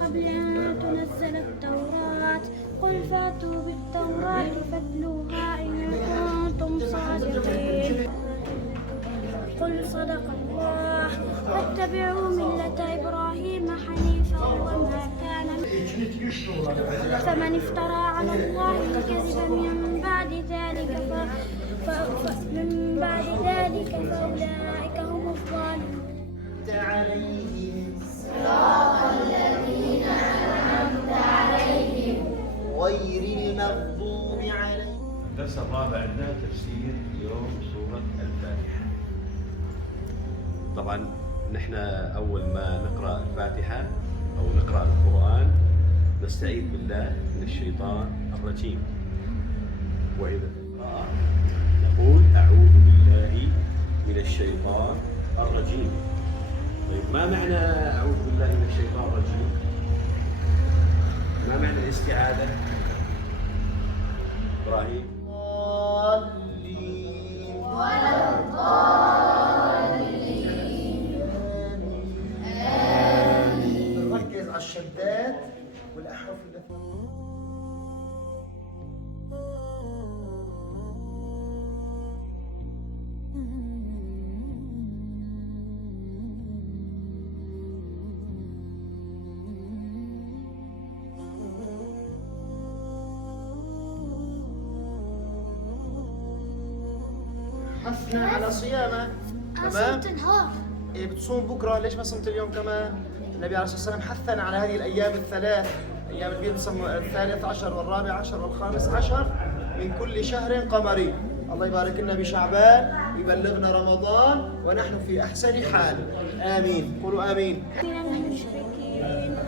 قبل أن تنزل التوراة قل فأتوا بالتوراة فاتلوها إن كنتم صادقين. قل صدق الله واتبعوا ملة إبراهيم حنيفا وما كان فمن افترى على الله الكذب من بعد ذلك فأولئك هم الظالمون. صراط الذين أنعمت عليهم غير المغضوب عليهم. الدرس الرابع عندنا تفسير اليوم سورة الفاتحة. طبعا نحن أول ما نقرأ الفاتحة أو نقرأ القرآن نستعيذ بالله من الشيطان الرجيم، وإذا نقول أعوذ بالله من الشيطان الرجيم. طيب ما معنى أعوذ بالله من الشيطان الرجيم؟ ما معنى الاستعاذة؟ إبراهيم؟ ولا الضالين. آمين. نركز على الشدات والأحرف التي حثنا على صيامه. تمام؟ تنهار. إيه بتصوم بكره، ليش ما صمت اليوم كمان؟ النبي عليه الصلاه والسلام حثنا على هذه الايام الثلاث، ايام البيض الثالث عشر والرابع عشر والخامس عشر من كل شهر قمري. الله يبارك لنا بشعبان ويبلغنا رمضان ونحن في احسن حال. امين. قولوا امين. من المشركين.